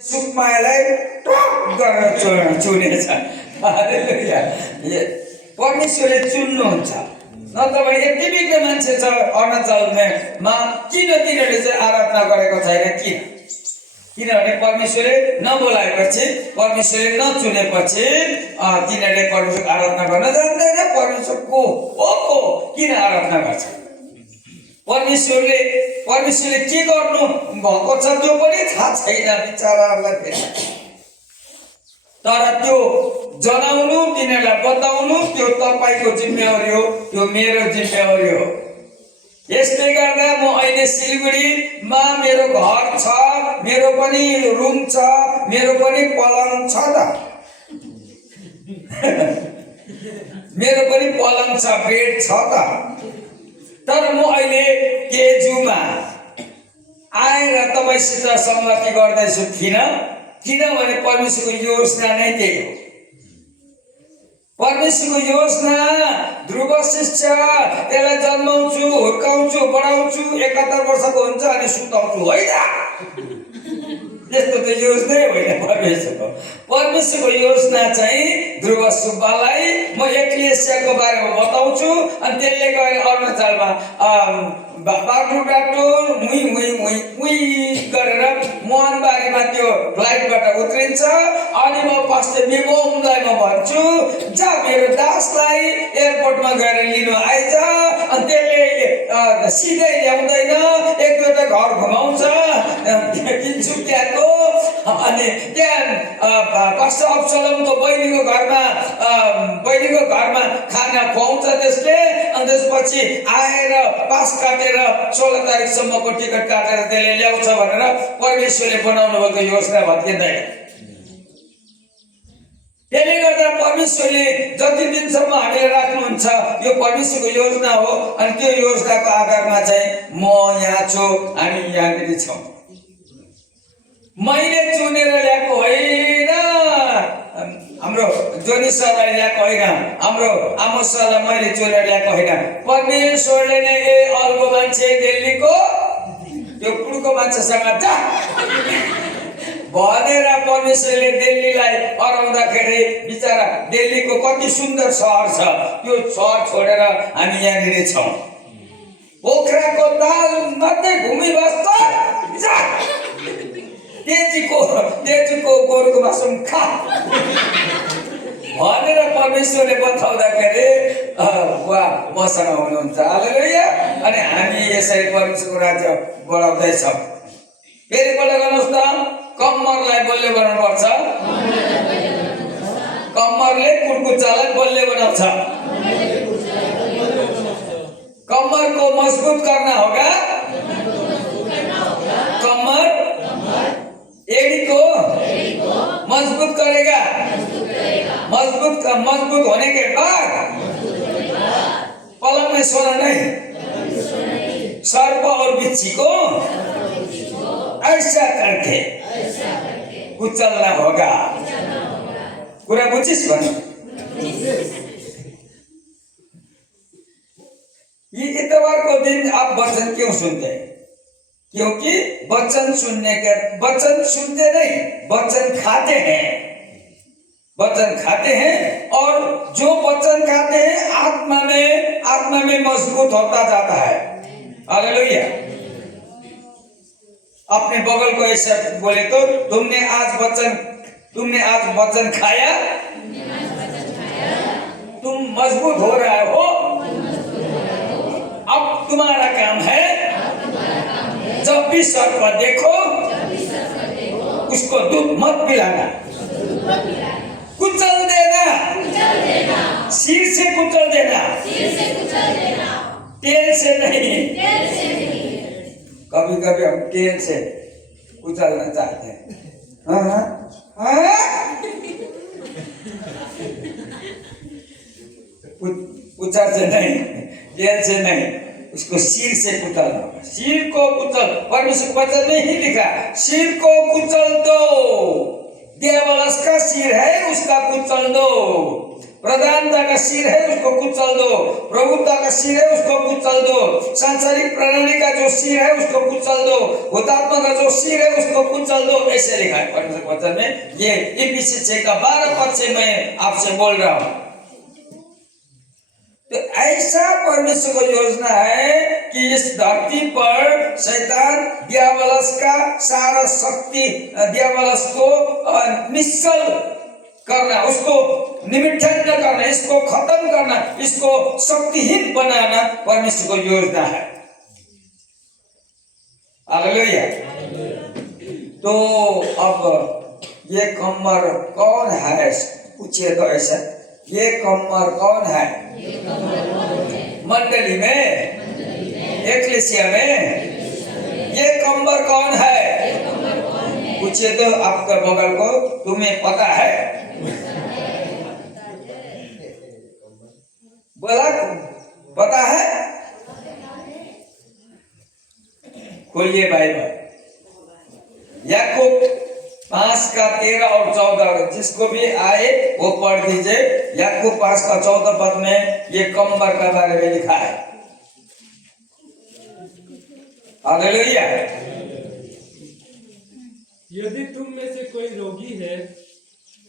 सुकमालाई टक गरेर चुनेछ। हालेलुया। परमेश्वरले चुन्नुहुन्छ। नत्र भने यति बिग्रे मान्छे छ अरुणाचलमा किन तिनीहरूले चाहिँ आराधना गरेको छैन? किनभने परमेश्वरले नबोलाएपछि, परमेश्वरले नचुनेपछि तिनीहरूले परमेश्वरको आराधना गर्न जान्दैन। परमेश्वर को किन आराधना गर्छ? परमेश्वरले के गर्नु भएको छ त्यो पनि थाहा छैन बिचाराहरूलाई फेरि। तर त्यो जनाउनु, तिनीहरूलाई बताउनु त्यो तपाईको जिम्मेवारी हो, त्यो मेरो जिम्मेवारी हो। यसले गर्दा म अहिले सिलगढीमा मेरो घर छ, मेरो पनि रुम छ, मेरो पनि पलङ छ त। मेरो पनि पलङ छ, बेड छ त। तर म अहिले केजुमा आएर तपाईसित संगति गर्दैछु किनभने परमेश्वरको योजना नै त्यही हो। परमेश्वरको योजना ध्रुव शिष्य, त्यसलाई जन्माउँछु, हुर्काउँछु, बढाउँछु, 71 वर्षको हुन्छ अनि सुताउँछु, होइन? त्यस्तो त योजनै होइन परमेश्वरको योजना चाहिँ ध्रुव सुब्बालाई म एक्लेसियाको बारेमा बताउँछु अनि त्यसले गएर अरुणाचलमा बाटो मुई गरेर मोहनबारीमा त्यो फ्लाइटबाट उत्रिन्छ। अनि म पास्टर मेगोमलाई म भन्छु, जा मेरो दासलाई एयरपोर्टमा गएर लिनु आइज। अनि त्यसले सिधै ल्याउँदैन, एक दुईवटा घर घुमाउँछ तिनसुकियाको। अनि त्यहाँ पास्टर अब्सलमको बहिनीको घरमा खाना खुवाउँछ त्यसले। अनि त्यसपछि आएर पास काटेर 16 तारिकसम्मको टिकट काटेर त्यसले ल्याउँछ भनेर परमेश्वरले बनाउनु भएको योजना भत्किँदैन। त्यसले गर्दा परमेश्वरले जति दिनसम्म हामीले राख्नुहुन्छ यो परमेश्वरको योजना हो। अनि त्यो योजनाको आधारमा चाहिँ म यहाँ छु, हामी यहाँनिर छौँ। मैले चुनेर ल्याएको होइन, हाम्रो जोनी सरलाई ल्याएको होइन, हाम्रो आमोस सरलाई मैले चुनेर ल्याएको होइन। परमेश्वरले नै अल्गो मान्छे दिल्लीको त्यो कुडको मान्छेसँग जा भनेर परमेश्वरले दिल्लीलाई अराउँदाखेरि बिचारा दिल्लीको कति सुन्दर सहर छ, त्यो सहर छोडेर हामी यहाँनिर छौँ। पोखराको दाल मात्रै घुमिबस्छ, तेजीको गोरुको मासु खा भनेर परमेश्वरले बताउँदाखेरि मसँग हुनुहुन्छ। हालेलुया। अनि हामी यसरी परमेश्वरको राज्य बढाउँदैछौँ। फेरि पल्ट गर्नुहोस् त, कम्मरलाई बलियो बनाउनुपर्छ, कम्मरले कुर्कुच्चालाई बलियो बनाउँछ। कम्मर को मजबूत करना होगा, कमर एड़ी को मजबूत करेगा। मजबूत होने के बाद पलंग में सोना नहीं, सर्प और बिच्छी को ऐसा करके कुचलना होगा। पूरा बुझिस भने ये इतवार को दिन आप वचन क्यों सुनते हैं? क्योंकि वचन सुनते नहीं, वचन खाते हैं। वचन खाते हैं और जो वचन खाते हैं आत्मा में मजबूत होता जाता है। हालेलुया। अपने बगल को ऐसा बोले तो, तुमने आज वचन खाया, तुम मजबूत हो रहे हो। अब तुम्हारा काम है, जब भी सर्प देखो उसको दूध मत पिलाना, कुचल देना, सिर से कुचल देना, तेल से नहीं। कभी कभी हम तेल से कुचलना चाहते हैं। कुचल से नहीं, तेल से नहीं, उसको सिर से कुचलना होगा। सिर को कुचल, परमेश्वर वचन में ही लिखा, सिर को कुचल दो। देवलस का सिर है, उसका कुचल दो। प्रधानता का सिर है उसको कुचल दो, प्रभुता का सिर है उसको कुचल दो, सांसारिक प्रणाली का जो सिर है उसको कुचल दो, हुतात्मा का जो सिर है उसको कुचल दो। ऐसे लिखा है परमेश्वर के वचन में। ये इफिसी 6 का 12 पद से मैं आपसे बोल रहा हूं। तो ऐसा परमेश्वर को योजना है कि इस धरती पर शैतान दियावलस का सारा शक्ति, दियावलस को निश्चल करना, उसको निमित्थन करना, इसको खत्म करना, इसको शक्तिहीन बनाना परमेश्वर को योजना है। हालेलुया। तो अब ये कमर कौन है पूछिए तो ऐसा, ये कमर कौन है? मंडली में, एक्लेसिया में ये कमर कौन है? पूछिए तो आपका बगल को, तुम्हें पता है? बोला पता है? खोलिए बाइबल, याकूब 5 का 13 और 14, जिसको भी आए वो पढ़ दीजिए। याकूब 5 का 14 पद में ये कमर का बारे में लिखा है। हालेलुया। यदि तुम में से कोई रोगी है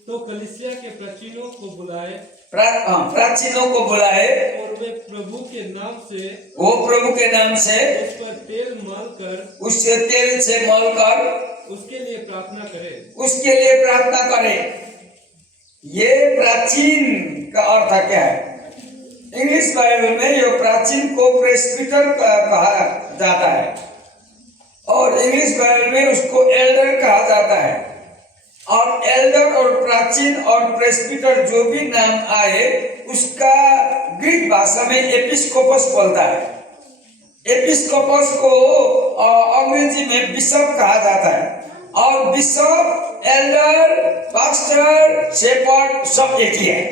तो कलीसिया के प्राचीनों को बुलाए, प्राचीनों को बुलाए और वे प्रभु के नाम से, वो प्रभु के नाम से उस पर तेल मल कर, उससे तेल से मल कर उसके लिए प्रार्थना करे, उसके लिए प्रार्थना करे। ये प्राचीन का अर्थ क्या है? इंग्लिश बाइबल में ये प्राचीन को प्रेस्बिटर कहा जाता है और इंग्लिश बाइबल में उसको एल्डर कहा जाता है। और एल्डर और प्राचीन और प्रेस्बिटर जो भी नाम आए उसका ग्रीक भाषा में एपिस्कोपस बोलता है। एपिस्कोपस को अंग्रेजी में बिशप कहा जाता है और बिशप, एल्डर, पास्टर, शेपर्ड सब एक ही है।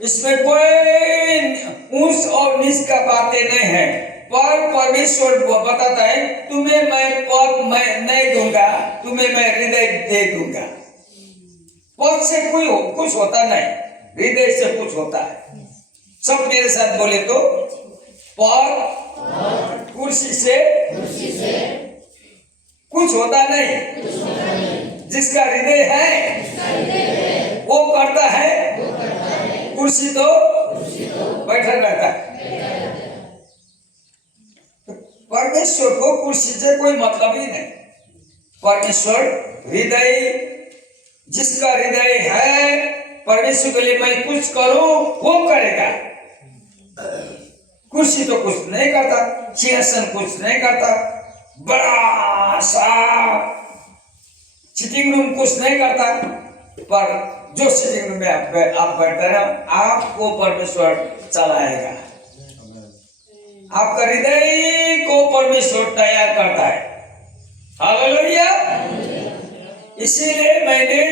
इसमें कोई ऊंच और नीच का बातें नहीं है, पर परमेश्वर बताता है तुम्हें मैं पद मैं नहीं दूंगा, तुम्हें मैं हृदय दे दूंगा। पद से कोई कुछ होता नहीं, हृदय से कुछ होता है। सब मेरे साथ बोले तो, पद कुर्सी से कुछ होता नहीं, जिसका हृदय है वो करता है, कुर्सी तो बैठा रहता है। परमेश्वर को कुर्सी से कोई मतलब ही नहीं। परमेश्वर हृदय, जिसका हृदय है परमेश्वर के लिए मैं कुछ करूं वो करेगा। कुर्सी तो कुछ नहीं करता, सिंहासन कुछ नहीं करता, बड़ा सा सिटिंग रूम कुछ नहीं करता, पर जो सिटिंग रूम में आप बैठते हैं आपको परमेश्वर चलाएगा। आपका हृदय को परमेश्वर तैयार करता है। हालेलुया। इसीलिए मैंने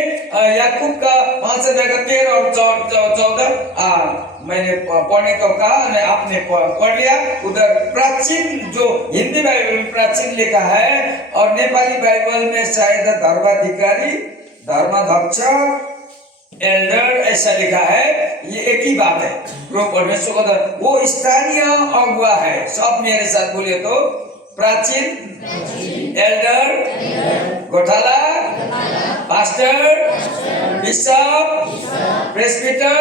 याकूब का 5 का 13 और 14 मैंने पढ़ने को कहा, आपने पढ़ लिया। उधर प्राचीन जो हिंदी बाइबल में प्राचीन लिखा है और नेपाली बाइबल में शायद धर्माधिकारी, धर्माध्यक्ष, एल्डर ऐसा लिखा है। ये एक ही बात है। परमेश्वर का वो स्थानीय अगुआ है। सब मेरे साथ बोलिए तो, प्राचीन, एल्डर, गोठाला, पास्टर, बिशप, प्रेस्बिटर,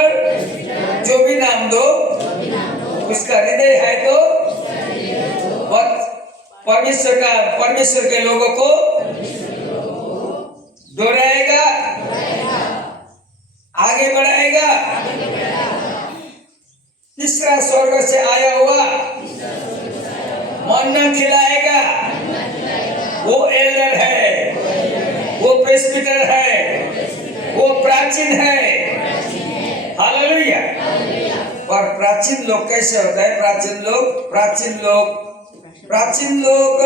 जो भी नाम दो, उसका हृदय है तो परमेश्वर के लोगों को दोहराएगा, आगे बढ़ाएगा। तीसरा स्वर्ग से आया हुआ मन्ना खिलाएगा। वो एल्डर है, वो प्रेस्बिटर है, वो प्राचीन है। हालेलुया। पर प्राचीन लोग कैसे होता है? प्राचीन लोग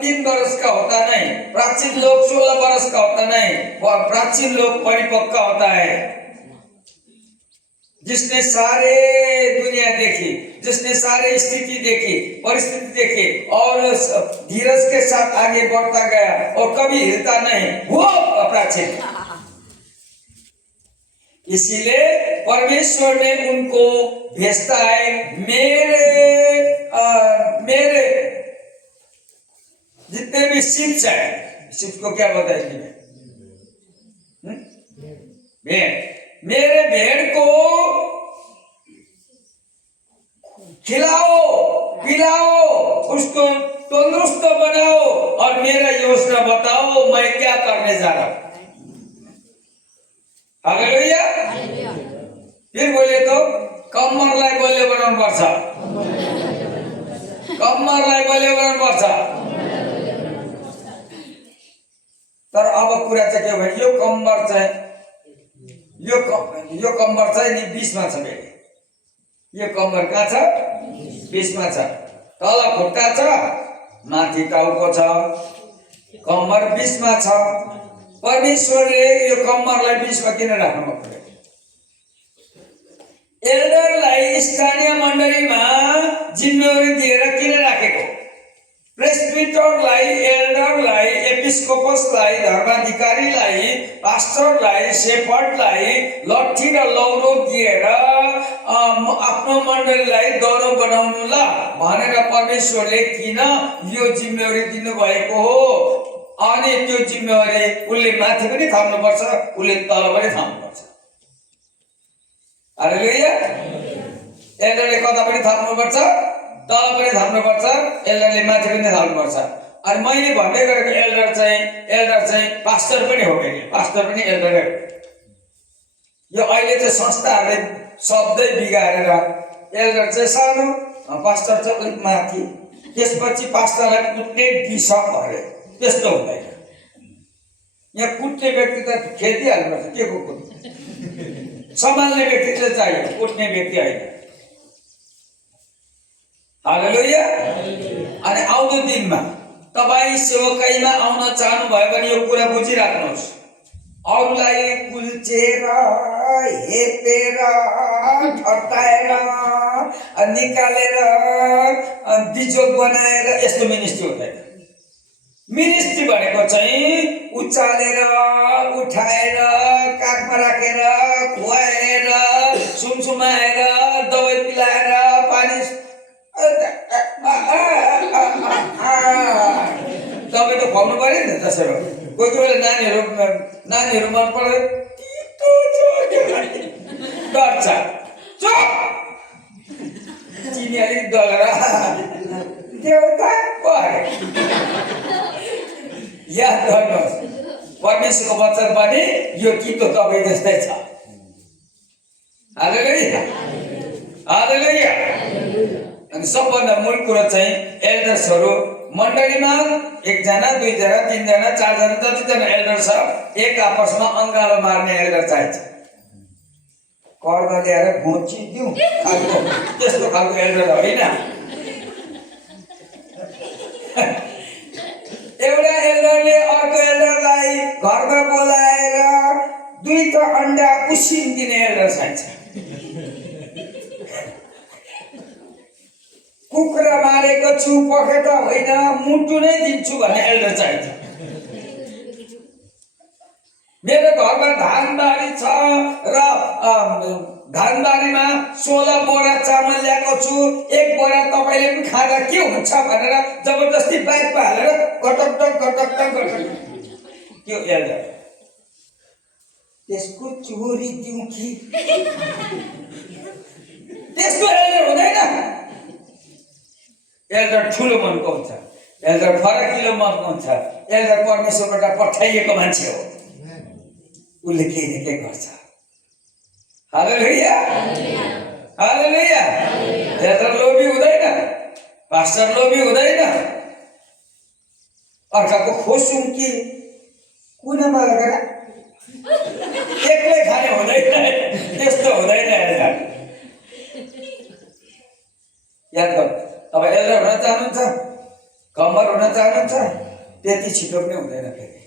3 वर्ष का होता नहीं, प्राचीन लोग 16 वर्ष का होता नहीं, वह प्राचीन लोग परिपक्व होता है। जिसने सारे दुनिया देखी, जिसने सारे स्थिति देखी, परिस्थिति देखी और धीरज के साथ आगे बढ़ता गया और कभी हिलता नहीं, वो प्राचीन। इसीलिए परमेश्वर ने उनको भेजता है, मेरे जितने भी शिप्स है, शिप्स को क्या बोलता है इसमें? भेड़, मेरे भेड़ को खिलाओ पिलाओ, उसको तंदुरुस्त बनाओ और मेरा योजना बताओ मैं क्या करने जा रहा हूं। हालेलुया। फिर बोले तो कम्मरलाई बलियो बनाउनु पर्छ, कम्मरलाई बलियो बनाउनु पर्छ। तर अब कुरा चाहिँ के भयो, यो कम्बर चाहिँ यो कम्बर चाहिँ नि 20 मा छ फेरि। यो कम्बर कहाँ छ? 20 मा छ। तल खुट्टा छ, माथि टाउको छ, कम्बर 20 मा छ। परमेश्वरले यो कम्मरलाई 20 मा किन राख्नु पर्यो? एल्डरलाई स्थानीय मण्डलीमा जिम्मेवारी दिएर किन राखेको? प्रेस्बिटरलाई, एल्डरलाई, एपिस्कोपसलाई, धर्माधिकारीलाई, पास्टरलाई, शेपर्डलाई लट्ठी र लौरो दिएर आफ्नो मण्डलीलाई गौरव बनाउनुला भनेर परमेश्वरले किन यो जिम्मेवारी दिनुभएको हो? अनि त्यो जिम्मेवारी उसले माथि पनि थाम्नुपर्छ, उसले तल पनि थाम्नुपर्छ। हालेलुया। एल्डरले कता पनि थाम्नुपर्छ, तल पनि थाम्नुपर्छ, एल्डरले माथि पनि थाम्नुपर्छ। अनि मैले भन्दै गरेको एल्डर चाहिँ पास्टर पनि हो फेरि, पास्टर पनि एल्डरै हो। यो अहिले चाहिँ संस्थाहरूले शब्दै बिगारेर एल्डर चाहिँ सानो, पास्टर चाहिँ अलिक माथि, त्यसपछि पास्टरलाई कुट्ने बिसप अरे, त्यस्तो हुँदैन। यहाँ कुट्ने व्यक्ति त खेदिहाल्नुपर्छ, के को कुट्ने? सम्हाल्ने व्यक्ति चाहिँ चाहियो, कुट्ने व्यक्ति होइन। हालेलुया। अनि आउँदो दिनमा तपाईँ सेवकाईमा आउन चाहनुभयो भने यो कुरा बुझिराख्नुहोस्, अरूलाई कुल्चेर हेपेर ठट्टाएर निकालेर बिजोग बनाएर यस्तो मिनिस्ट्री हुँदैन। मिनिस्ट्री भनेको चाहिँ उचालेर उठाएर काखमा राखेर खुवाएर सुमसुमाएर दबाई पिलाएर पानी दबाई त खुवाउनु पर्यो नि त। त्यसो कोही कोही बेला नानीहरू मन पर्यो, डर्छ, चुप चिनी अलिक डलेर देउता पऱ्यो। याद गर्नुहोस्, परमेश्वरको वचन पनि यो कितो दबाई जस्तै छ। Hallelujah, hallelujah. अनि सबभन्दा मूल कुरो चाहिँ एल्डर्सहरू मण्डलीमा 1 जना 2 जना 3 जना 4 जना जतिजना एल्डर छ, एक आपसमा अङ्गालो मार्ने एल्डर चाहिन्छ। कर्द ल्याएर घोचिदिउँ खालको त्यस्तो खालको एल्डर होइन। एउटा एल्डरले अर्को एल्डरलाई घरमा बोलाएर 2 अन्डा उसिनिदिने एल्डर चाहिन्छ। कुखुरा मारेको छु पखेटा होइन मुटु नै दिन्छु भन्ने एल्डर चाहिन्छ। मेरो घरमा धानबारी छ र धानबारीमा 16 बोरा चामल ल्याएको छु, 1 बोरा तपाईँले पनि खाँदा के हुन्छ भनेर जबरजस्ती बाइकमा हालेर गटक त्यो एल्डर। त्यसको चोरी दिउँ कि? त्यसको एल्डर हुँदैन। एल्डर ठुलो मनको हुन्छ, एल्डर फरकिलो मनको हुन्छ, एल्डर परमेश्वरबाट पठाइएको मान्छे हो, उसले केही न केही गर्छ। Hallelujah, hallelujah. एल्डर लोभी हुँदैन, पास्टर लोभी हुँदैन। अर्काको खोसौँ कि कुनामा लगेर एक्लै खाने हुँदैन, त्यस्तो हुँदैन एल्डर। याद गर्नु, तपाईँ एल्डर हुन चाहनुहुन्छ, कम्मर हुन चाहनुहुन्छ, त्यति छिटो पनि हुँदैन फेरि,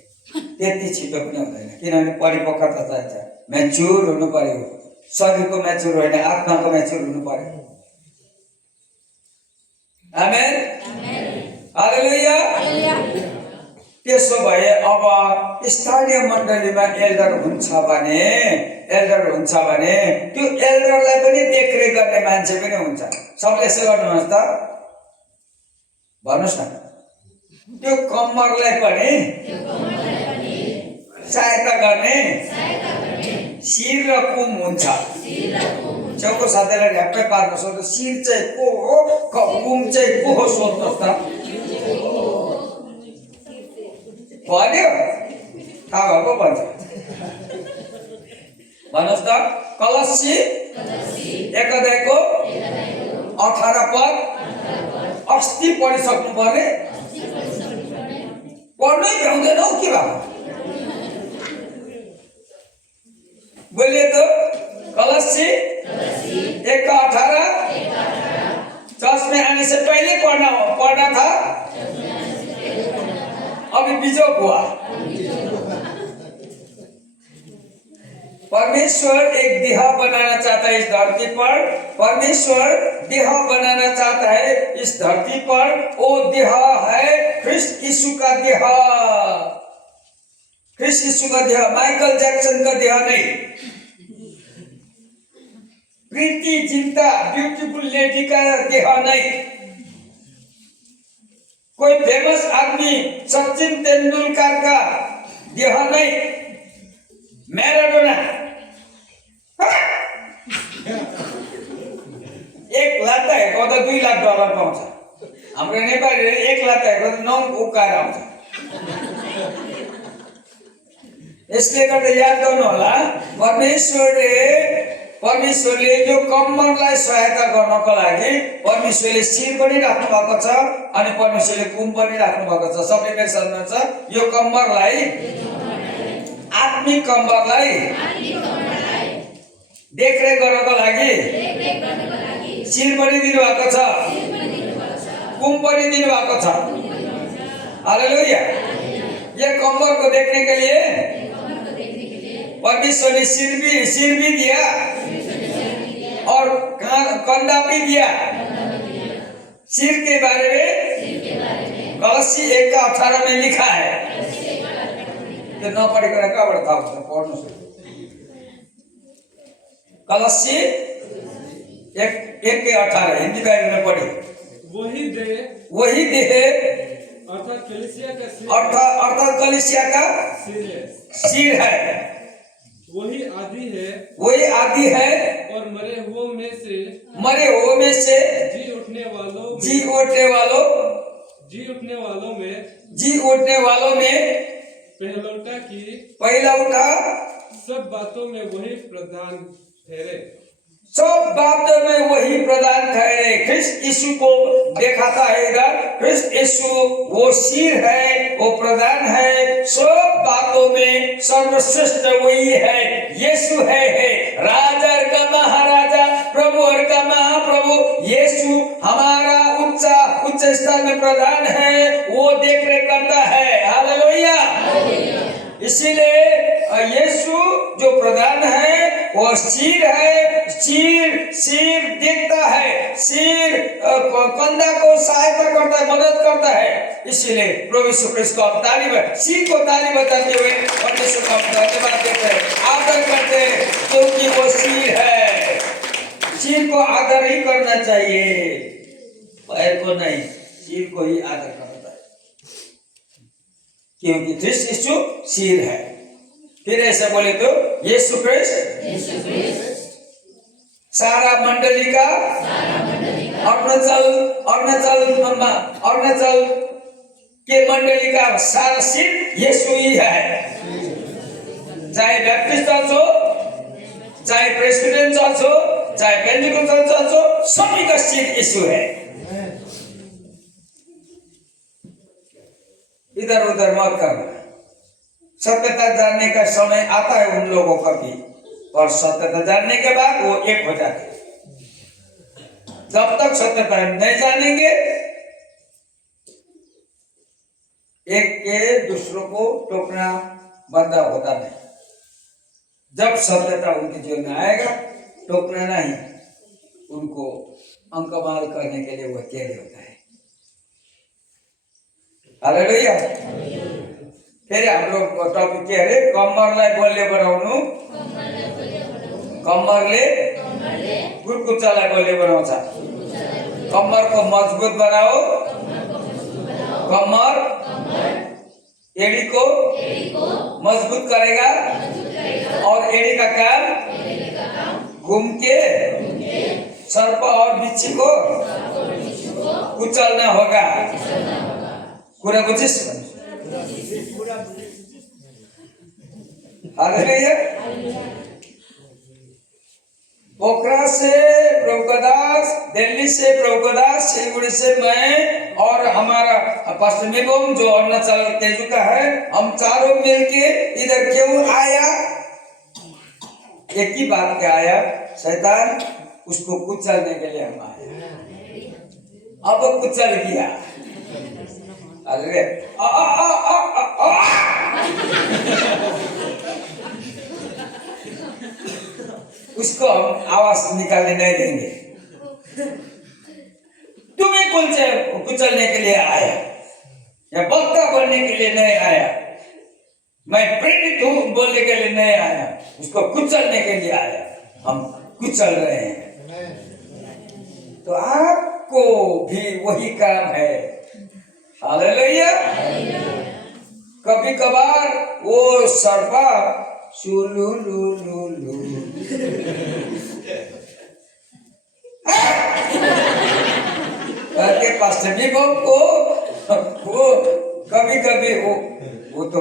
त्यति छिटो पनि हुँदैन। किनभने परिपक्वता चाहिन्छ, म्याच्योर हुनु पर्यो। शरीरको म्याच्योर होइन, आत्माको म्याच्योर हुनु पर्यो। आमेन, हालेलुया। त्यसो भए अब स्थानीय मण्डलीमा एल्डर हुन्छ भने त्यो एल्डरलाई पनि देखरेख गर्ने मान्छे पनि हुन्छ। सबले यसो गर्नुहोस् त, भन्नुहोस् न, त्यो कम्मरलाई पनि सहायता गर्ने शिर र कुम हुन्छ। छेउको साथीलाई ढ्याप्पै पार्न सक्छ, शिर चाहिँ को हो, कुम चाहिँ को हो सोध्नुहोस् त। भन्यो थाहा भएको भन्छ। भन्नुहोस् त, कलस्सी 1 अध्यायको 18 पद अस्ति पढिसक्नु पर्ने, पढ्नै भ्याउँदैनौ के भएको? बोलिए तो, कलस्सी 1:18 चर्च में आने से पहले पढ़ना था, अभी बीजोक हुआ। परमेश्वर एक देह बनाना चाहता है इस धरती पर। परमेश्वर देह बनाना चाहता है इस धरती पर। वो देह है ख्रिस्ट यीशु का देह। ख्रिस्ट यीशु का देह, माइकल जैक्सन का देह नहीं। प्रीति जिंटा ब्यूटीफुल लेडी का देह नहीं। कोई फेमस आदमी सचिन तेंदुलकर का देह नहीं। मैराडोना 1 लाख हेर्को त 2 लाख डलर पाउँछ। हाम्रो नेपालीले 1 लाख हेर्को त 9 उकाएर आउँछ। यसले गर्दा याद गर्नु होला, परमेश्वरले यो कम्मरलाई सहायता गर्नको लागि परमेश्वरले शिर पनि राख्नु भएको छ अनि परमेश्वरले कुम पनि राख्नु भएको छ। सबले मेरो साथमा छ, यो कम्मरलाई, आत्मिक कम्मरलाई देखरेख गर्नको लागि शिर पनि दिनु भएको छ, कुम पनि दिनु भएको छ। हालेलुया। ये कम्मर को देखने के लिए परमेश्वर ने सिर भी दिया और कंधा भी दिया। सिर के बारे में कलस्सी 1:18 में लिखा है। तो न पढ़ेगा क्या बड़ा था, पढ़ना से कलस्सी 1:18 हिंदी बाइबल में पढ़ी। वही देह अर्थात कलीसिया का सिर, अर्थात कलीसिया का सिर है। वही आदि है और मरे हुओं में से जी उठने वालों में पहलौठा सब बातों में वही प्रधान ठहरे। ख्रिस्ट यीशु को दिखाता है इधर। ख्रिस्ट यीशु वो सिर है, वो प्रधान है। सब बातों में सर्वश्रेष्ठ वही है, यीशु है। राजा का महाराजा, प्रभु का महाप्रभु यीशु हमारा उच्च स्थान में प्रधान है। वो देखरेख करता है। हालेलुया। इसीलिए यीशु जो प्रधान है वो सिर है। सिर देखता है, सिर कंधा को सहायता करता है, मदद करता है। इसीलिए प्रभु यीशु ख्रिस्ट को सिर को ताली बजाते हुए परमेश्वर का धन्यवाद देते हैं, आदर करते हैं, क्योंकि वो सिर है। सिर को आदर ही करना चाहिए, पैर को नहीं, सिर को ही आदर करता है, क्योंकि ख्रिस्ट यीशु सिर है। फिर ऐसा बोले तो यीशु ख्रिस्ट सारा मंडली का अरुणाचल के मंडली का सारा सिर यीशु ही है। चाहे बैप्टिस्ट चर्च हो, चाहे प्रेस्बिटेरियन चर्च हो, चाहे पेंटिकॉस्टल चर्च हो, सभी का सिर यीशु है। इधर उधर मत करना। सत्यता जानने का समय आता है उन लोगों का भी, और सत्यता जानने के बाद वो एक हो जाते हैं। जब तक सत्यता नहीं जानेंगे, एक के दूसरों को टोकना बंद होता नहीं। जब सत्यता उनके जीवन में आएगा, टोकना नहीं, उनको अंकमाल करने के लिए वो तैयार होता है। हालेलुया। फेरि हाम्रो टपिक के अरे कम्मरलाई बलियो बनाउनु, कम्मरले कुर्कुच्चालाई बलियो बनाउँछ। कम्मर को मजबूत बनाओ, कमर एड़ी को मजबूत करेगा और एड़ी का काम घूम के सर्प और बिच्छी को कुचलना होगा। कुरा बुझिस? हालेलुया। पोखरा से प्रभुदास, दिल्ली से प्रभुदास, सिलीगुड़ी से मैं और हमारा पास्टर मिबोम जो अरुणाचल तेजू का है, हम चारों मिलके इधर क्यों आया? एक ही बात क्या आया, शैतान उसको कुचलने के लिए हम आए। अब वो कुचल गया। अरे उसको हम आवाज निकालने नहीं देंगे। तुम्हें कुचलने के लिए आया या वक्ता बनने के लिए नहीं आया, मैं प्रेरित हूं बोलने के लिए नहीं आया, उसको कुचलने के लिए आया। हम कुचल रहे हैं, तो आपको भी वही काम है। हालेलुया। कभी कभार वो सर्पा सुलुलुलुलु करके पास्टर मिबोम को वो कभी कभी वो तो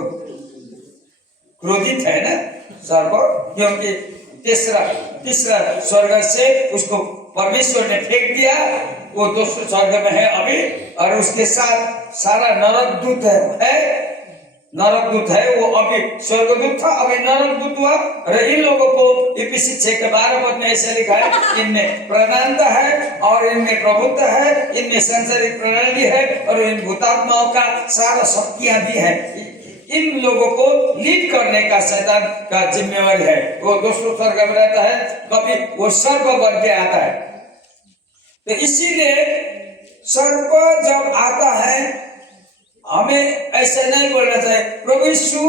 क्रोधित है ना सर्प, क्योंकि तीसरा स्वर्ग से उसको परमेश्वर ने फेंक दिया। वो दूसरे स्वर्ग में है अभी, और उसके साथ सारा नरक दूत है, नरक दूत है। वो अभी स्वर्गदूत था, अभी नरक दूत हुआ। और इन लोगों को इफिसी 6:12 में ऐसे लिखा है, इनमें प्रधानता है और इनमें प्रभुत्व है, इनमें संसारिक प्रणाली है और इन भूतात्माओं का सारा शक्तियां भी है। इन लोगों को लीड करने का शैतान का जिम्मेवारी है। वो दूसरों स्वर्ग में रहता है, कभी वो सर्प बन के आता है। तो इसीलिए सर्प जब आता है, हमें ऐसे नहीं बोलना चाहिए, प्रभु यीशु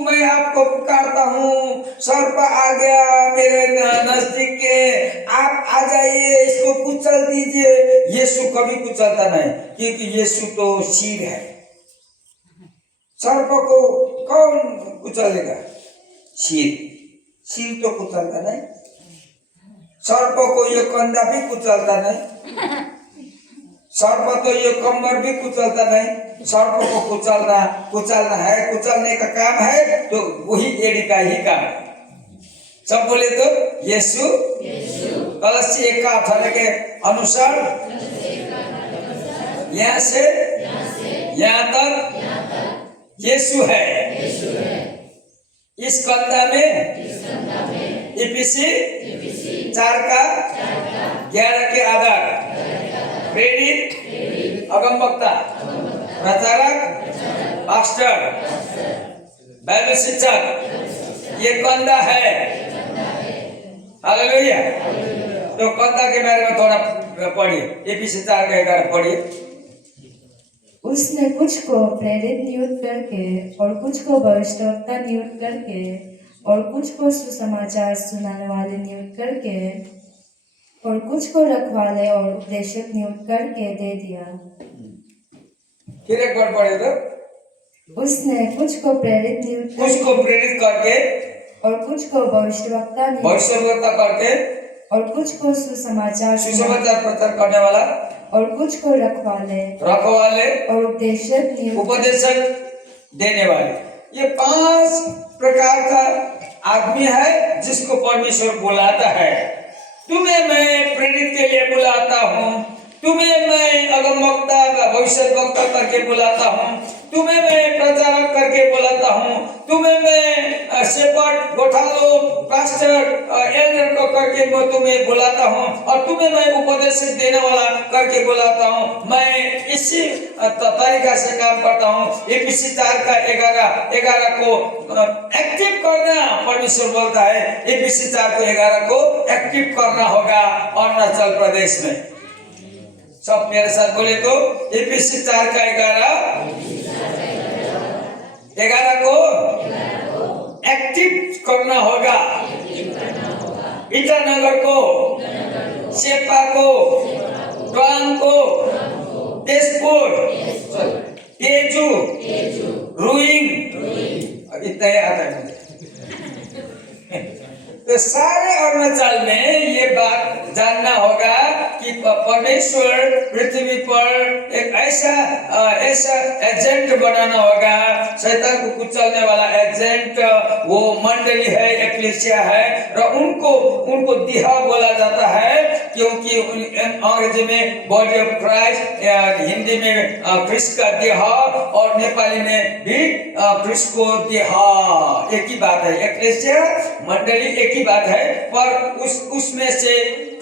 मैं आपको पुकारता हूँ, सर्प आ गया मेरे नजदीक के, आप आ जाइए, इसको कुचल दीजिए। यीशु कभी कुचलता नहीं, क्योंकि यीशु तो सिर है। सर्प को कौन कुचलेगा? सिर तो कुचलता नहीं। सर्प को ये कंधा भी कुचलता नहीं, सर्प तो ये कमर भी कुचलता नहीं। सर्प को कुचलना है, कुचलने का काम है, तो वही एड़ी का ही काम है। सब बोले तो यीशु। कलसी 1:18 के अनुसार यहाँ से यहाँ तक यीशु है। इस कंधा में इफिसी 4:11 के आधार प्रेरित, अगमवक्ता, प्रचारक, पास्टर, बाइबल शिक्षक, ये कंधा है। हालेलुया। तो कंधा के बारे में थोड़ा पढ़िए, इफिसी 4:11 पढ़िए। उसने कुछ को प्रेरित नियुक्त करके और कुछ को भविष्यवक्ता नियुक्त करके और कुछ को सुसमाचार सुनाने वाले नियुक्त करके और कुछ को रखवाले और उपदेशक नियुक्त करके दे दिया। फिर एक बार पढ़े तो, उसने कुछ को प्रेरित नियुक्त कुछ को प्रेरित करके और कुछ को भविष्यवक्ता करके और कुछ को सुसमाचार प्रचार करने वाला और कुछ को रखवाले और उपदेशक देने वाले। ये 5 प्रकार का आदमी है जिसको परमेश्वर बुलाता है। तुम्हें मैं प्रेरित के लिए बुलाता हूँ, तुम्हें मैं अगमवक्ता का भविष्यवक्ता करके बुलाता हूँ, तुम्हें मैं प्रचारक करके बुलाता हूँ, तुम्हें मैं शेपर्ड, गोठालो, पास्टर, एल्डर को करके मैं तुम्हें बुलाता हूँ, और तुम्हें मैं उपदेश देने वाला करके बुलाता हूँ। मैं इसी तरीका से काम करता हूँ। इफिसी 4:11 को एक्टिव करना परमेश्वर बोलता है। इफिसी 4:11 को एक्टिव करना होगा अरुणाचल प्रदेश में। सब मेरे साथ बोले तो, इफिसी 4:11 11 को एक्टिव करना होगा। ईटानगर को, सेपा को, टोआंग को, तेजपुर, तेजू, रुइंग, इतना ही आता है मुझे। तो सारे अरुणाचल में ये बात जानना होगा कि परमेश्वर पृथ्वी पर एक ऐसा एजेंट बनाना होगा, शैतान को कुचलने वाला एजेंट, वो मंडली है, एक्लेसिया है, और उनको दिहा बोला जाता है, क्योंकि अंग्रेजी में बॉडी ऑफ क्राइस्ट, हिंदी में क्रिस्ट का देह, और नेपाली में भी क्रिस्ट को देह, एक ही बात है। एक्लेसिया मंडली एक ही बात है, पर उसमें से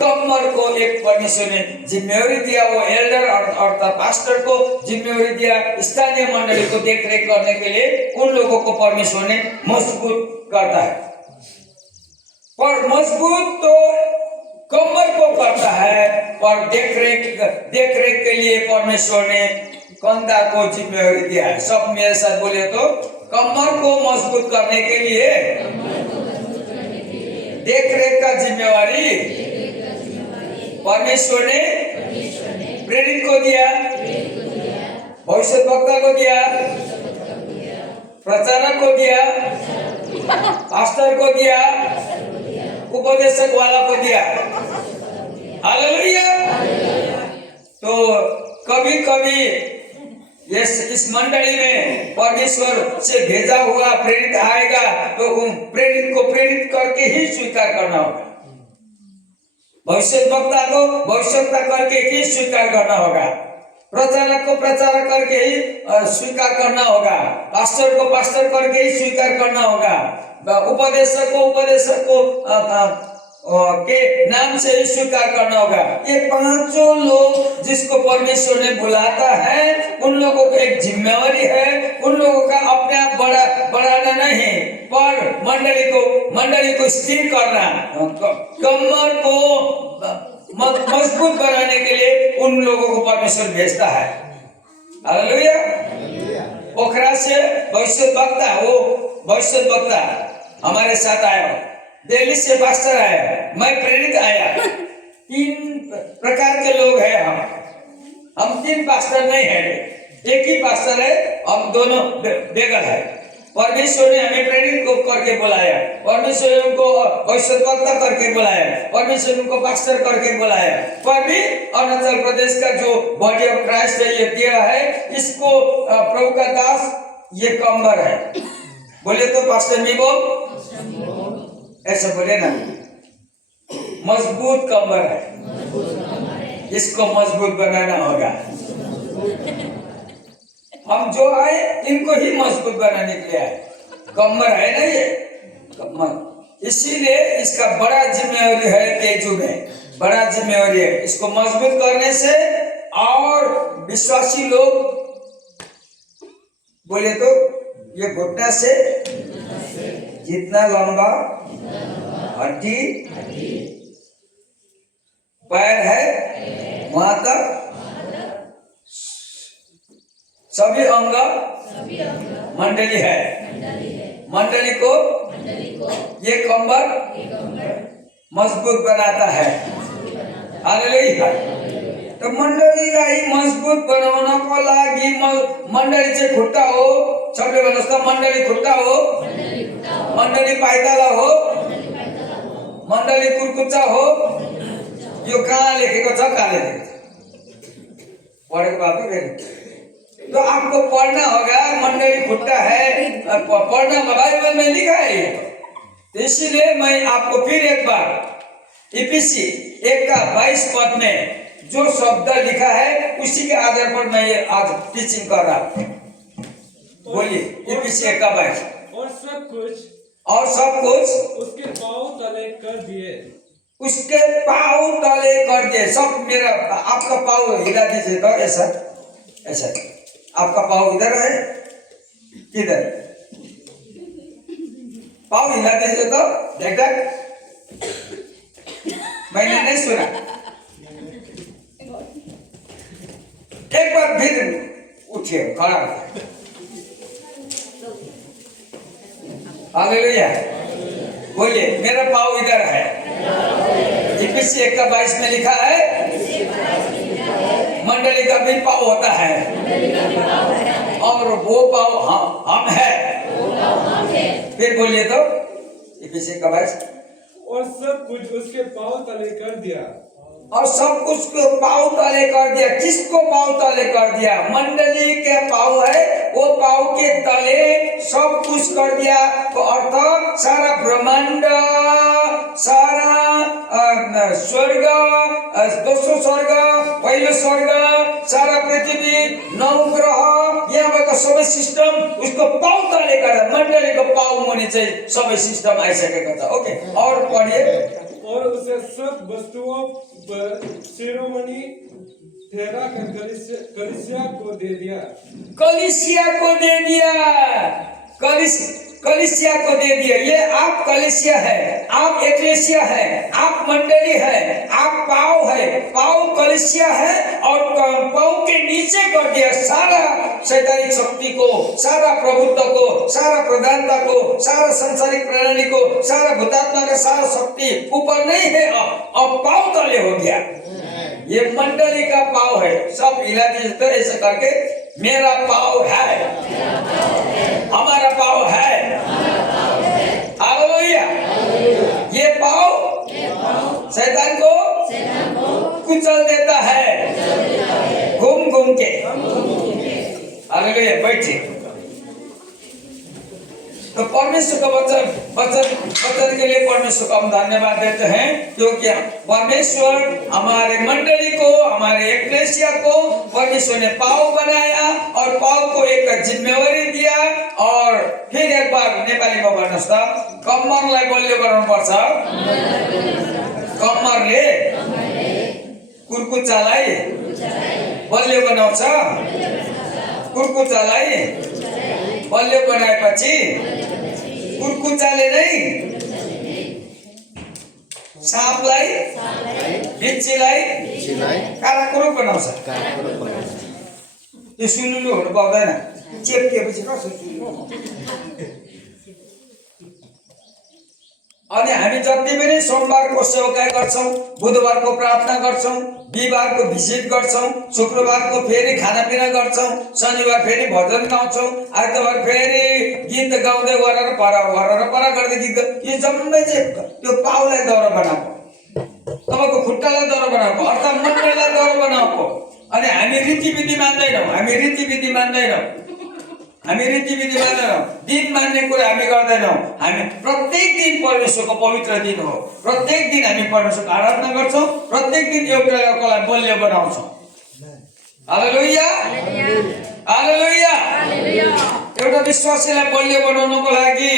कमर को एक परमेश्वर ने जिम्मेवारी दिया, वो एल्डर और पास्टर को जिम्मेवारी दिया, स्थानीय मंडली को देख रेख करने के लिए उन लोगों को परमेश्वर ने मजबूत करता है। पर मजबूत तो कमर को करता है, पर देख रेख के लिए परमेश्वर ने कंधा को जिम्मेवारी दिया है। सब मेरे साथ बोले तो, कमर को मजबूत करने के लिए देख रेख का जिम्मेवारी परमेश्वर ने प्रेरित को दिया, भविष्यवक्ता को दिया, प्रचारक को दिया, पास्टर को दिया, उपदेशक वाला को दिया। हालेलुया। तो कभी कभी इस मंडली में परमेश्वर से भेजा हुआ प्रेरित आएगा, तो प्रेरित को प्रेरित करके ही स्वीकार करना होगा, भविष्यवक्ता को भविष्यवक्ता करके ही स्वीकार करना होगा, प्रचारक को प्रचारक करके ही स्वीकार करना होगा, पास्टर को पास्टर करके ही स्वीकार करना होगा, उपदेशक को के नाम से ही स्वीकार करना होगा। ये पांचों लोग जिसको परमेश्वर ने बुलाता है, उन लोगों को एक जिम्मेवारी है, उन लोगों का अपने आप बढ़ाना नहीं, पर मंडली को स्थिर करना, कमर को मजबूत बनाने के लिए उन लोगों को परमेश्वर भेजता है। हालेलुया। पोखरा से भविष्यवक्ता हमारे साथ आया, दिल्ली से पास्टर आया, मैं प्रेरित आया। 3 प्रकार के लोग हैं हम 3 पास्टर नहीं है, एक ही पास्टर है, हम दोनों बेगल है। परमेश्वर ने हमें प्रेरित को करके बुलाया, परमेश्वर ने उनको भविष्यवक्ता करके बुलाया, परमेश्वर ने उनको पास्टर करके बुलाया। पर भी अरुणाचल प्रदेश का जो बॉडी ऑफ क्राइस्ट है, ये दिया है, इसको प्रभु का दास, ये कमर है। बोले तो पास्टर मीबो ऐसा बोले ना, मजबूत कमर है, इसको मजबूत बनाना होगा। हम जो आए इनको ही मजबूत बनाने के लिए आए, कमर है ना ये कमर, इसीलिए इसका बड़ा जिम्मेवारी है, तेजू में बड़ा जिम्मेवारी है, इसको मजबूत करने से। और विश्वासी लोग बोले तो ये घुटना से जितना लंबा हड्डी पैर है, वहां तक सभी अंग मंडली है। मंडली को ये कमर मजबूत बनाता है। हालेलुया। तो मण्डलीलाई मजबूत बनाउनको लागि मण्डली चाहिँ खुट्टा हो, सबले भन्नुहोस् त, मण्डली खुट्टा हो, मण्डली पाइताला हो, मण्डली कुर्कुच्चा हो। यो कहाँ लेखेको छ, कहाँ लेखेको छ, पढेको बाबु फेरि। तो आपको पढ़ना होगा, मंडली खुट्टा है, पढ़ना बाइबल में लिखा है ये। तो इसीलिए मैं आपको फिर एक बार इफिसी 1:22 पद में जो शब्द लिखा है, उसी के आधार पर मैं ये आज टीचिंग कर रहा हूँ। बोलिए, इफिसी 1:22। और सब कुछ उसके पाँव तले कर दिए, उसके पाँव तले कर दिए। सब मेरा आपका पाँव हिला दीजिए तो, ऐसा ऐसा। आपका पाँव इधर है, किधर? पाँव हिला दीजिए तो, देखा मैंने नहीं सुना। एक बार फिर उठिए, खड़ा हालेलुया। बोलिए, मेरा पाँव इधर है। इफिसी 1:22 में लिखा है, मंडली का भी पाँव होता है और वो पाँव हम है। फिर बोलिए तो, इफिसी 1:22। और सब कुछ उसके पांव तले कर दिया। और सब कुछ को पाँव तले कर दिया। किसको पाँव तले कर दिया? मंडली के पाँव है, वो पाँव के तले सब कुछ कर दिया। तो अर्थ सारा ब्रह्मांड, सारा स्वर्ग, दोस्रो स्वर्ग, पहिलो स्वर्ग, सारा पृथ्वी, 9 ग्रह, यहाँ भएको सबै सिस्टम उसको पाँव तले कर, मंडलीको पाँव मुनि चाहिँ सबै सिस्टम आइसकेको छ। ओके, और पढिए। और उसे सब वस्तुओं पर शिरोमणि ठहरा कर कलीसिया को दे दिया। कलीसिया को दे दिया। कलीसिया को दे दिया। ये आप कलीसिया है, आप एक्लेसिया है, आप मंडली है, आप पाँव है। पाँव कलीसिया है और पाँव के नीचे कर दिया सारा शैतानिक शक्ति को, सारा प्रभुत्व को, सारा प्रधानता को, सारा संसारिक प्रणाली को, सारा भूतात्मा का सारा शक्ति ऊपर नहीं है, अब पाँव तले हो गया। ये मंडली का पाँव है। सब हिला दीजिए ऐसा करके, मेरा पाँव है, हमारा पाँव है। हालेलुया। ये पाँव शैतान को कुचल देता है, घूम घूम के। हालेलुया। बैठिए। तो परमेश्वर का वचन के लिए परमेश्वर को हम धन्यवाद देते हैं, क्योंकि परमेश्वर हमारे मंडली को, हमारे एक्लेसिया को परमेश्वर ने पाँव बनाया और पाँव को एक जिम्मेवारी दिया। और फिर एक बार नेपाली में भन्नुहोस् त, कम्मरलाई बलियो बनाउनु पर्छ। कम्मरले कुर्कुच्चालाई बलियो बनाउँछ। कुर्कुच्चालाई बलियो बनाएपछि कुर्कुच्चाले नै साँपलाई, बिच्छीलाई काराकुरुक बनाउँछ। यो सुन्नु हुनु पाउँदैन, चेप्किएपछि कसो सुन्नु। अनि हामी जति पनि सोमबारको सेवकाई गर्छौं, बुधबारको प्रार्थना गर्छौं, बिहीबारको भिजिट गर्छौं, शुक्रबारको फेरि खानापिना गर्छौं, शनिबार फेरि भजन गाउँछौं, आइतबार फेरि गीत गाउँदै वरर परा गर्दै गीत। यो जम्मै चाहिँ त्यो पाउलाई दह्रो बनाएको, तपाईँको खुट्टालाई दह्रो बनाएको, अर्थात् मन्डलीलाई दह्रो बनाएको। अनि हामी रीतिविधि मान्दैनौँ, दिन मान्ने कुरा हामी गर्दैनौँ। हामी प्रत्येक दिन परमेश्वरको पवित्र दिन हो। प्रत्येक दिन हामी परमेश्वरको आराधना गर्छौँ, प्रत्येक दिन एउटालाई बलियो बनाउँछौँ। Hallelujah, hallelujah. एउटा विश्वासीलाई बलियो बनाउनको लागि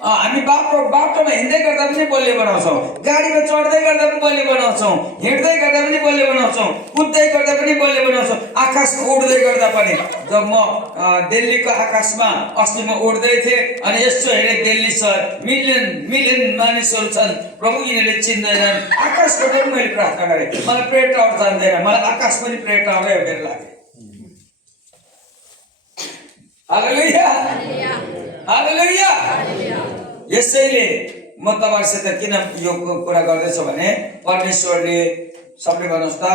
हामी बाटोमा हिँड्दै गर्दा पनि बलियो बनाउँछौँ, गाडीमा चढ्दै गर्दा पनि बलियो बनाउँछौँ, हिँड्दै गर्दा पनि बलियो बनाउँछौँ, कुद्दै गर्दा पनि बलियो बनाउँछौँ, आकाशमा उड्दै गर्दा पनि। जब म दिल्लीको आकाशमा अस्ति म उड्दै थिएँ अनि यस्तो हेरेँ, दिल्ली सहर मिलियन मानिसहरू छन्, प्रभु यिनीहरूले चिन्दैनन्। आकाशबाट पनि मैले प्रार्थना गरेँ, मलाई प्रेयर टावर जान्दैन, मलाई आकाश पनि प्रेयर टावरै हो मेरो लागि। Hallelujah, hallelujah. यसैले म तपाईहरुसित किन यो कुरा गर्दैछु भने, परमेश्वरले सबले भन्नुहोस् त,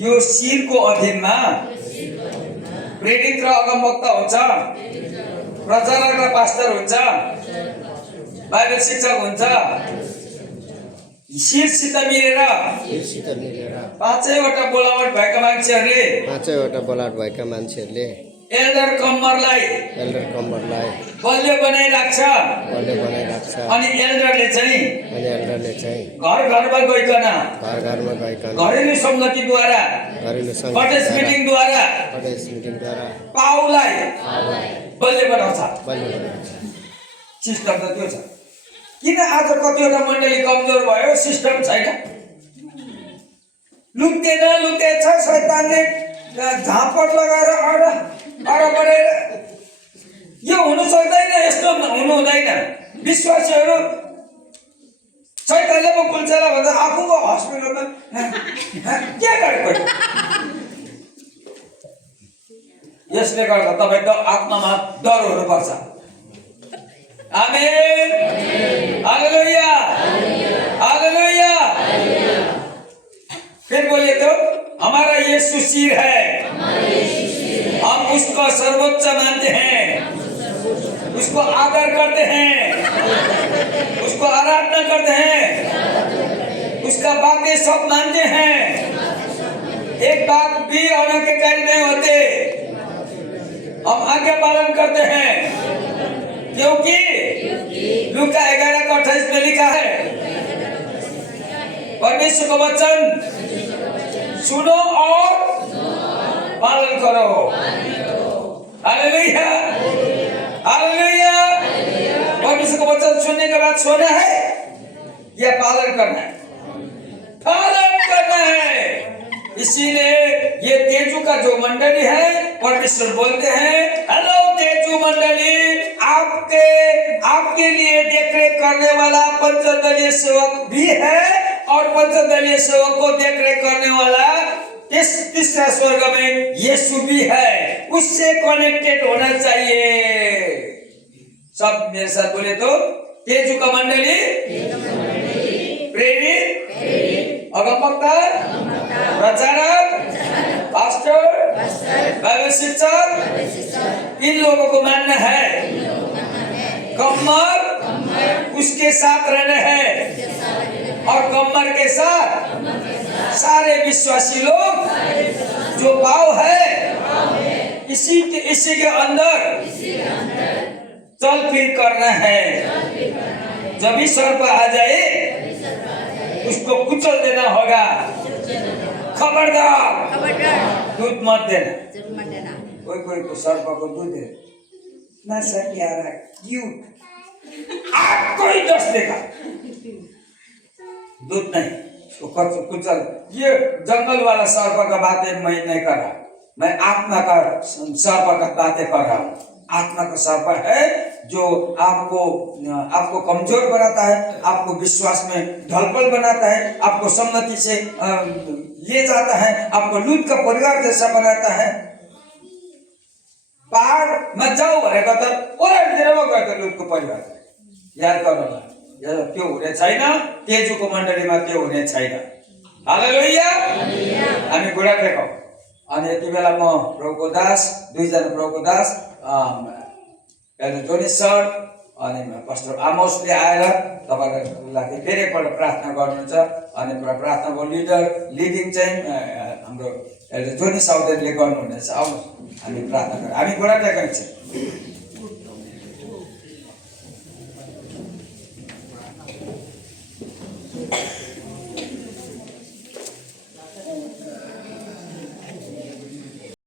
यो शिरको अधीनमा प्रेरित र अगमवक्ता हुन्छ, प्रचारक र पास्टर हुन्छ, बाइबल शिक्षक हुन्छ। शिरसित मिलेर पाँचैवटा बोलावट भएका मान्छेहरूले एल्डर कम्मरलाई बलियो बनाइराख्छ। अनि एल्डरले चाहिँ घर घरमा गइकन घरेलु संगतिद्वारा, कटेज मिटिङद्वारा पाउलाई बलियो बनाउँछ। सिस्टम त त्यो छ। किन आज कतिवटा मण्डली कमजोर भयो? सिस्टम छैन, लुतेछ। शैतानले झापट लगाएर बढेर यो हुनु सक्दैन, यस्तो हुनु हुँदैन। विश्वासीहरू शैतानले पो कुल्चेला भन्दा आफू पो हस्पिटलमा के गरेको? यसले गर्दा तपाईको आत्मामा डर हुनुपर्छ। आमीन, हालेलुया, हालेलुया। फिर बोलिए तो, हमारा यीशु सिर है, हम उसको सर्वोच्च मानते हैं, उसको आदर करते हैं, उसको आराधना करते हैं, उसका बातें सब मानते हैं, एक बात भी अनाज्ञाकारी नहीं होते, हम आज्ञा पालन करते हैं, क्योंकि लूका 11:28 में लिखा है, परमेश्वर का वचन सुनो और पालन करो। Hallelujah, hallelujah. परमेश्वर का वचन सुनने के बाद सोना है या पालन करना है? पालन करना है। इसीलिए ये तेजू का जो मंडली है, परमेश्वर बोलते हैं, हेलो तेजू मंडली, आपके लिए देखरेख करने वाला पंचदलीय सेवक भी है, और पंचदलीय सेवक को देखरेख करने वाला इस तीसरा स्वर्ग में यीशु भी है, उससे कनेक्टेड होना चाहिए। सब मेरे साथ बोले तो, तेजू का मंडली, प्रेरित, अगमवक्ता, प्रचारक, पास्टर, बाइबल शिक्षक, इन लोगों को मानना है। कमर उसके साथ रहना है, और कमर के साथ सारे विश्वासी लोग जो भाव है इसी के अंदर चल फिर करना है। जब भी सर्प आ जाए उसको कुचल देना होगा। खबरदार, दूध मत देना। कोई को सर्प को दूध दे ना, सर क्या रहा है, क्यूट, आपको ही दोष देगा, दूध नहीं, तो कुचल। ये जंगल वाला सर्प का बातें मैं नहीं कर रहा, मैं आत्मा का सर्प का बातें कर रहा हूँ। आत्मा का सर्प है जो आपको कमजोर बनाता है, आपको विश्वास में ढलपल बनाता है, आपको सम्मति से ले जाता है, आपको लूत का परिवार जैसा बनाता है। पहाड़ मत जाओ भनेको त ओरातिर गयो लूतको परिवार। याद गर्नुहोला, त्यो हुने छैन, तेजुको मण्डलीमा त्यो हुने छैन। हालेलुया, हामी बुढा टेकौँ। अनि यति बेला म प्रभुको दास, दुईजना प्रभुको दास, जोनी सर अनि पास्टर आमोसले आएर तपाईहरुको लागि फेरि एकपल्ट प्रार्थना गर्नुहुन्छ। अनि प्रार्थनाको लिडिङ चाहिँ हाम्रो जोनी साउदेरले गर्नुहुनेछ। आउनुहोस् हामी प्रार्थना गरौँ। हामी बुढा टेकौँ।